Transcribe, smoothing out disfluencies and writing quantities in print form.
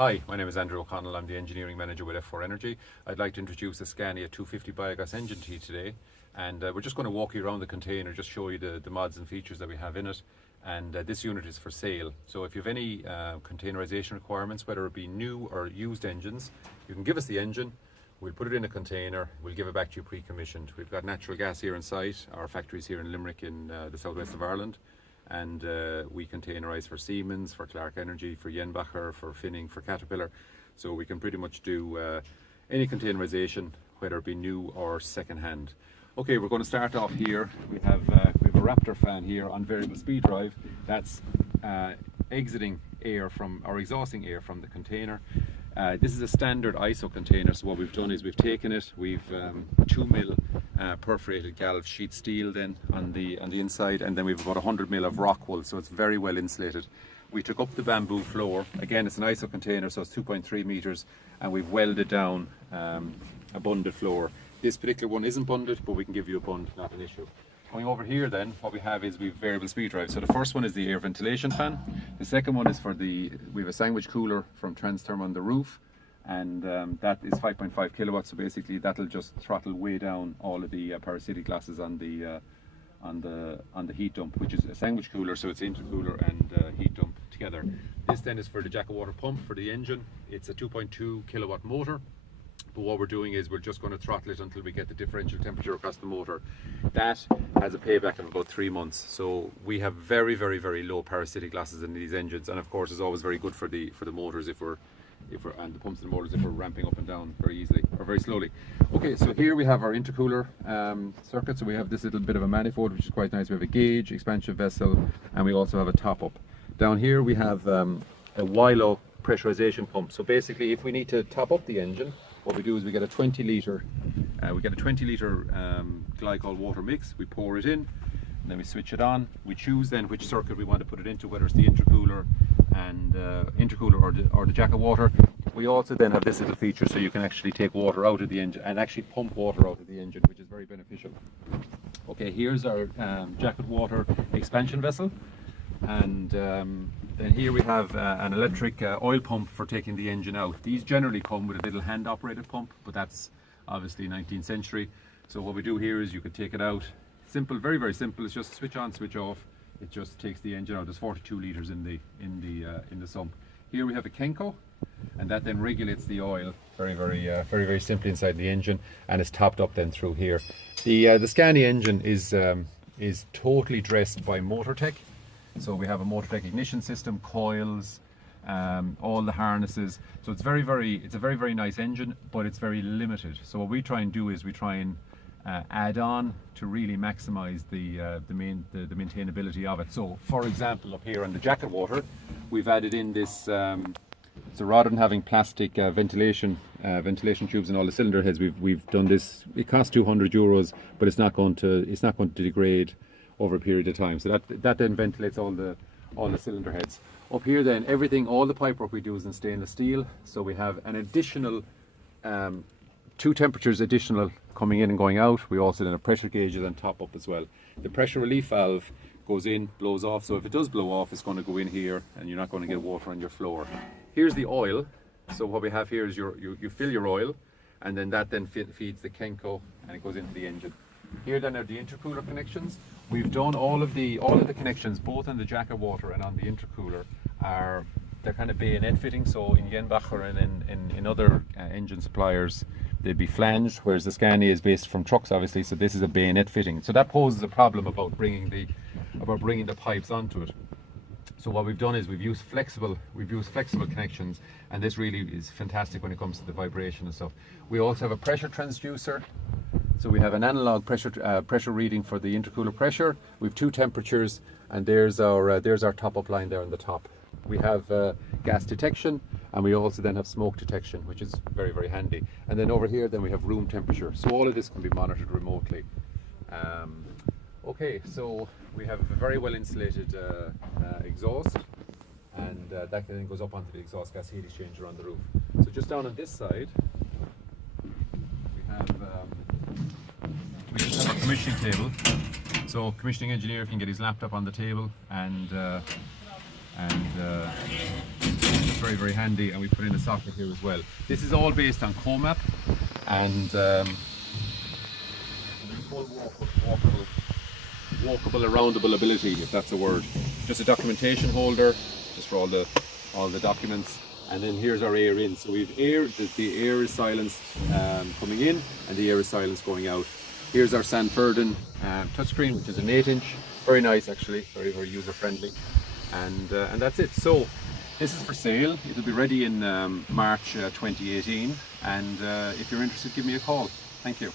Hi, my name is Andrew O'Connell. I'm the engineering manager with F4 Energy. I'd like to introduce a Scania 250 biogas engine to you today, and we're just going to walk you around the container, just show you the mods and features that we have in it. And this unit is for sale, so if you have any containerisation requirements, whether it be new or used engines, you can give us the engine, we'll put it in a container, we'll give it back to you pre-commissioned. We've got natural gas here on site. Our factory's here in Limerick in the southwest of Ireland, and we containerise for Siemens, for Clark Energy, for Jenbacher, for Finning, for Caterpillar. So we can pretty much do any containerisation, whether it be new or second hand. Okay, we're going to start off here. We have a Raptor fan here on variable speed drive. That's exiting air from, or exhausting air from the container. This is a standard ISO container, so what we've done is we've taken it, we've 2mm perforated galv sheet steel then on the inside, and then we've about 100mm of rock wool, so it's very well insulated. We took up the bamboo floor. Again, it's an ISO container, so it's 2.3 meters, and we've welded down a bunded floor. This particular one isn't bunded, but we can give you a bund, not an issue. Going over here then, what we have is we've variable speed drive. So the first one is the air ventilation fan. The second one is we have a sandwich cooler from Transtherm on the roof, and that is 5.5 kilowatts. So basically that'll just throttle way down all of the parasitic gases on the heat dump, which is a sandwich cooler, so it's intercooler and heat dump together. This then is for the jacket water pump for the engine. It's a 2.2 kilowatt motor. But what we're doing is we're just going to throttle it until we get the differential temperature across the motor. That has a payback of about 3 months. So we have very, very, very low parasitic gases in these engines, and of course it's always very good for the motors and the pumps and motors if we're ramping up and down very easily or very slowly. Okay, so here we have our intercooler circuit. So we have this little bit of a manifold, which is quite nice. We have a gauge, expansion vessel, and we also have a top up. Down here we have a Wilo pressurization pump. So basically, if we need to top up the engine, what we do is we get a 20 litre glycol water mix. We pour it in, and then we switch it on. We choose then which circuit we want to put it into, whether it's the intercooler or the jacket water. We also then have this little feature, so you can actually take water out of the engine and actually pump water out of the engine, which is very beneficial. Okay, here's our jacket water expansion vessel, and then here we have an electric oil pump for taking the engine out. These generally come with a little hand operated pump, but that's obviously 19th century. So what we do here is you could take it out. Simple, very, very simple. It's just switch on, switch off. It just takes the engine out. There's 42 litres in the sump. Here we have a Kenko, and that then regulates the oil very, very simply inside the engine, and it's topped up then through here. The Scania engine is totally dressed by Motortech. So we have a Motortech ignition system, coils, all the harnesses. So it's a very, very nice engine, but it's very limited. So what we try and do is we try and add on to really maximize the maintainability of it. So for example, up here on the jacket water, we've added in this, so rather than having plastic ventilation tubes in all the cylinder heads, we've done this. It costs €200, but it's not going to degrade over a period of time. So that then ventilates all the cylinder heads. Up here then, all the pipe work we do is in stainless steel. So we have an additional 2 temperatures additional coming in and going out. We also then have pressure gauges and top up as well. The pressure relief valve goes in, blows off. So if it does blow off, it's going to go in here and you're not going to get water on your floor. Here's the oil. So what we have here is you fill your oil, and then that then feeds the Kenko and it goes into the engine. Here then are the intercooler connections. We've done all of the connections, both on the jacket water and on the intercooler, they're kind of bayonet fitting. So in Jenbacher and in other engine suppliers, they'd be flanged, whereas the Scania is based from trucks, obviously. So this is a bayonet fitting. So that poses a problem about bringing the pipes onto it. So what we've done is we've used flexible connections, and this really is fantastic when it comes to the vibration and stuff. We also have a pressure transducer. So we have an analog pressure reading for the intercooler pressure. We have 2 temperatures, and there's our top-up line there on the top. We have gas detection, and we also then have smoke detection, which is very, very handy. And then over here, then we have room temperature. So all of this can be monitored remotely. Okay, so we have a very well insulated exhaust, and that then goes up onto the exhaust gas heat exchanger on the roof. So just down on this side, we have a commissioning table. So commissioning engineer can get his laptop on the table and and it's very, very handy. And we put in a socket here as well. This is all based on COMAP, and full walkable, aroundable ability, if that's a word. Just a documentation holder, just for all the documents. And then here's our air in. So we've air, the air is silenced coming in, and the air is silenced going out. Here's our Sanfordin touchscreen, which is an 8-inch. Very nice, actually, very, very user friendly. And that's it. So this is for sale. It'll be ready in March 2018. And if you're interested, give me a call. Thank you.